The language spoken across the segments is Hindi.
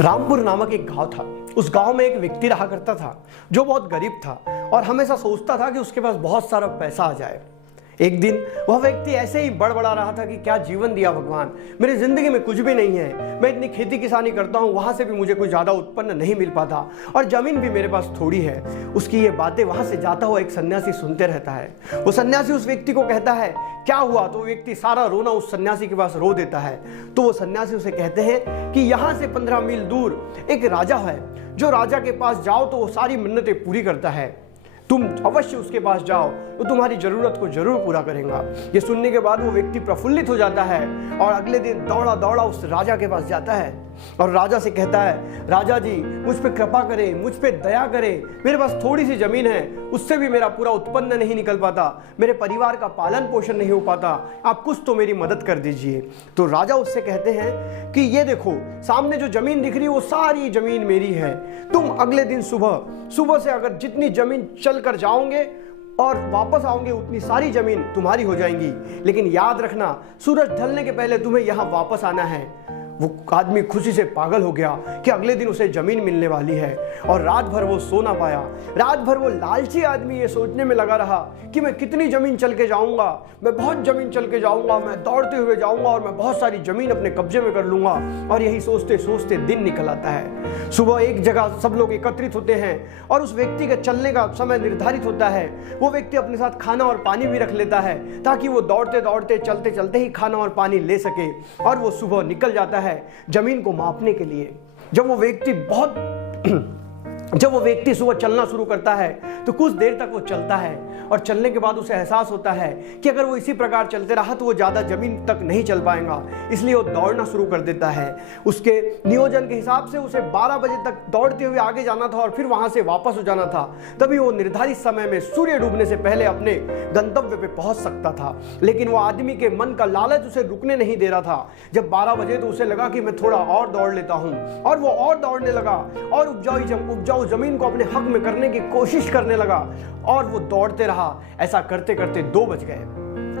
रामपुर नामक एक गांव था। उस गांव में एक व्यक्ति रहा करता था जो बहुत गरीब था और हमेशा सोचता था कि उसके पास बहुत सारा पैसा आ जाए। एक दिन वह व्यक्ति ऐसे ही बड़बड़ा रहा था कि क्या जीवन दिया भगवान, मेरी जिंदगी में कुछ भी नहीं है। मैं इतनी खेती किसानी करता हूँ, वहां से भी मुझे कोई ज्यादा उत्पन्न नहीं मिल पाता और जमीन भी मेरे पास थोड़ी है। उसकी ये बातें वहां से जाता हुआ एक सन्यासी सुनते रहता है। वो सन्यासी उस व्यक्ति को कहता है क्या हुआ, तो वो व्यक्ति सारा रोना उस सन्यासी के पास रो देता है। तो वो सन्यासी उसे कहते हैं कि यहाँ से 15 मील दूर एक राजा है, जो राजा के पास जाओ तो वो सारी मन्नतें पूरी करता है। तुम अवश्य उसके पास जाओ, वो तुम्हारी जरूरत को जरूर पूरा करेगा। ये सुनने के बाद वो व्यक्ति प्रफुल्लित हो जाता है और अगले दिन दौड़ा दौड़ा उस राजा के पास जाता है और राजा से कहता है, राजा जी मुझ पे कृपा करें, मुझ पे दया करें, मेरे पास थोड़ी सी जमीन है, उससे भी मेरा पूरा उत्पन्न नहीं निकल पाता, मेरे परिवार का पालन पोषण नहीं हो पाता, आप कुछ तो मेरी मदद कर दीजिए। तो राजा उससे कहते हैं कि ये देखो सामने जो जमीन दिख रही है वो सारी जमीन मेरी है। तुम अगले दिन सुबह से अगर जितनी जमीन चल कर जाओगे और वापस आओगे उतनी सारी जमीन तुम्हारी हो जाएंगी, लेकिन याद रखना सूरज ढलने के पहले तुम्हें यहाँ वापस आना है। वो आदमी खुशी से पागल हो गया कि अगले दिन उसे जमीन मिलने वाली है और रात भर वो सो ना पाया। रात भर वो लालची आदमी ये सोचने में लगा रहा कि मैं कितनी जमीन चल के जाऊंगा, मैं बहुत जमीन चल के जाऊंगा, मैं दौड़ते हुए जाऊंगा और मैं बहुत सारी जमीन अपने कब्जे में कर लूंगा। और यही सोचते सोचते दिन निकल आता है। सुबह एक जगह सब लोग एकत्रित होते हैं और उस व्यक्ति के चलने का समय निर्धारित होता है। वो व्यक्ति अपने साथ खाना और पानी भी रख लेता है ताकि वो दौड़ते दौड़ते चलते चलते ही खाना और पानी ले सके। और वो सुबह निकल जाता है जमीन को मापने के लिए। जब वो व्यक्ति सुबह चलना शुरू करता है तो कुछ देर तक वो चलता है और चलने के बाद उसे एहसास होता है कि अगर वो इसी प्रकार चलते रहा तो वो ज्यादा जमीन तक नहीं चल पाएगा। इसलिए वो दौड़ना शुरू कर देता है। उसके नियोजन के हिसाब से उसे 12 बजे तक दौड़ते हुए आगे जाना था और फिर वहां से वापस हो जाना था। तभी वो निर्धारित समय में सूर्य डूबने से पहले अपने गंतव्य पे पहुंच सकता था। लेकिन वो आदमी के मन का लालच उसे रुकने नहीं दे रहा था। जब 12 बजे तो उसे लगा कि मैं थोड़ा और दौड़ लेता हूं और वो और दौड़ने लगा और उपजाऊ जमीन को अपने हक में करने की कोशिश करने लगा और वो दौड़ते रहा। ऐसा करते करते 2 बज गए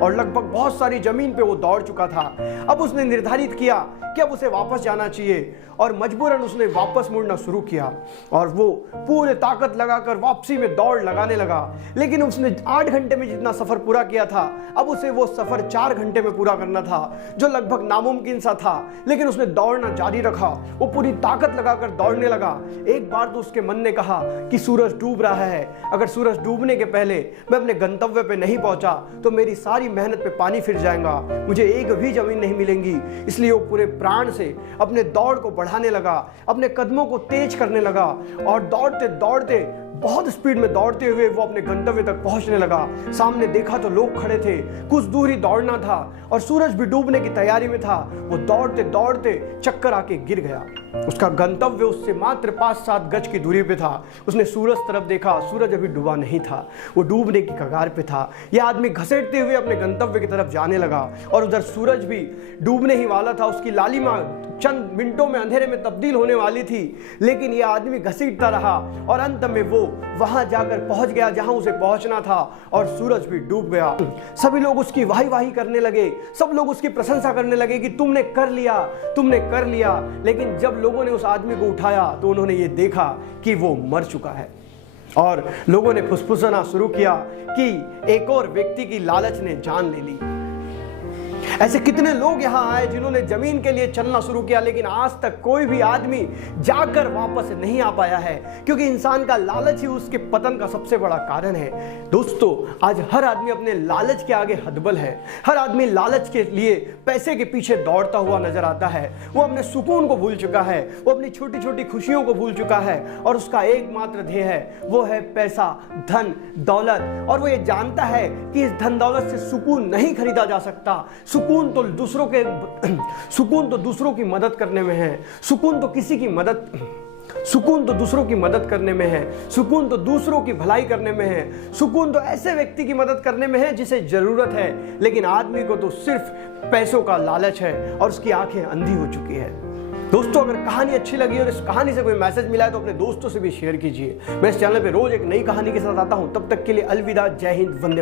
और लगभग बहुत सारी जमीन पे वो दौड़ चुका था। अब उसने निर्धारित किया कि अब उसे वापस जाना चाहिए और मजबूरन उसने वापस मुड़ना शुरू किया और वो पूरे ताकत लगाकर वापसी में दौड़ लगाने लगा। लेकिन उसने 8 घंटे में जितना सफर पूरा किया था, अब उसे वो सफर 4 घंटे में पूरा करना था, जो लगभग नामुमकिन सा था। लेकिन उसने दौड़ना जारी रखा, वो पूरी ताकत लगाकर दौड़ने लगा। एक बार तो उसके मन ने कहा कि सूरज डूब रहा है, अगर सूरज डूबने के पहले मैं अपने गंतव्य पे नहीं पहुंचा तो मेरी सारी मेहनत पे पानी फिर जाएगा, मुझे एक भी जमीन नहीं मिलेंगी। इसलिए वो पूरे प्राण से अपने दौड़ को बढ़ाने लगा, अपने कदमों को तेज करने लगा और दौड़ते दौड़ते बहुत स्पीड में दौड़ते हुए वो अपने गंतव्य तक पहुंचने लगा। सामने देखा तो लोग खड़े थे, कुछ दूर ही दौड़ना था और सूरज भी डूबने की तैयारी में था। वो दौड़ते दौड़ते चक्कर आके गिर गया। उसका गंतव्य उससे मात्र 5-7 गज की दूरी पे था। उसने सूरज तरफ देखा, सूरज अभी डूबा नहीं था, वो डूबने की कगार पे था। यह आदमी घसीटते हुए अपने गंतव्य की तरफ जाने लगा और उधर सूरज भी डूबने ही वाला था। उसकी लालिमा चंद मिनटों में अंधेरे में तब्दील होने वाली थी। लेकिन यह आदमी घसीटता रहा और अंत में वो वहां जाकर पहुंच गया जहां उसे पहुंचना था और सूरज भी डूब गया। सभी लोग उसकी वाही वाही करने लगे, सब लोग उसकी प्रशंसा करने लगे कि तुमने कर लिया, तुमने कर लिया। लेकिन जब लोगों ने उस आदमी को उठाया तो उन्होंने ये देखा कि वो मर चुका है और लोगों ने फुसफुसाना शुरू किया कि एक और व्यक्ति की लालच ने जान ले ली। ऐसे कितने लोग यहाँ आए जिन्होंने जमीन के लिए चलना शुरू किया, लेकिन आज तक कोई भी आदमी जाकर वापस नहीं आ पाया है, क्योंकि इंसान का लालच ही उसके पतन का सबसे बड़ा कारण है। दोस्तों, आज हर आदमी अपने लालच के आगे हतबल है। हर आदमी लालच के लिए पैसे के पीछे दौड़ता हुआ नजर आता है। वो अपने सुकून को भूल चुका है, वो अपनी छोटी छोटी खुशियों को भूल चुका है और उसका एकमात्र ध्येय है, वो है पैसा, धन, दौलत। और वो ये जानता है कि इस धन दौलत से सुकून नहीं खरीदा जा सकता। सुकून तो दूसरों की मदद करने में है। सुकून तो दूसरों की मदद करने में है। सुकून तो दूसरों की भलाई करने में है। सुकून तो ऐसे व्यक्ति की मदद करने में है जिसे जरूरत है। लेकिन आदमी को तो सिर्फ पैसों का लालच है और उसकी आंखें अंधी हो चुकी है। दोस्तों, अगर कहानी अच्छी लगी और इस कहानी से कोई मैसेज मिला है तो अपने दोस्तों से भी शेयर कीजिए। मैं इस चैनल पे रोज एक नई कहानी के साथ आता हूं। तब तक के लिए अलविदा, जय हिंद, वंदे मातरम।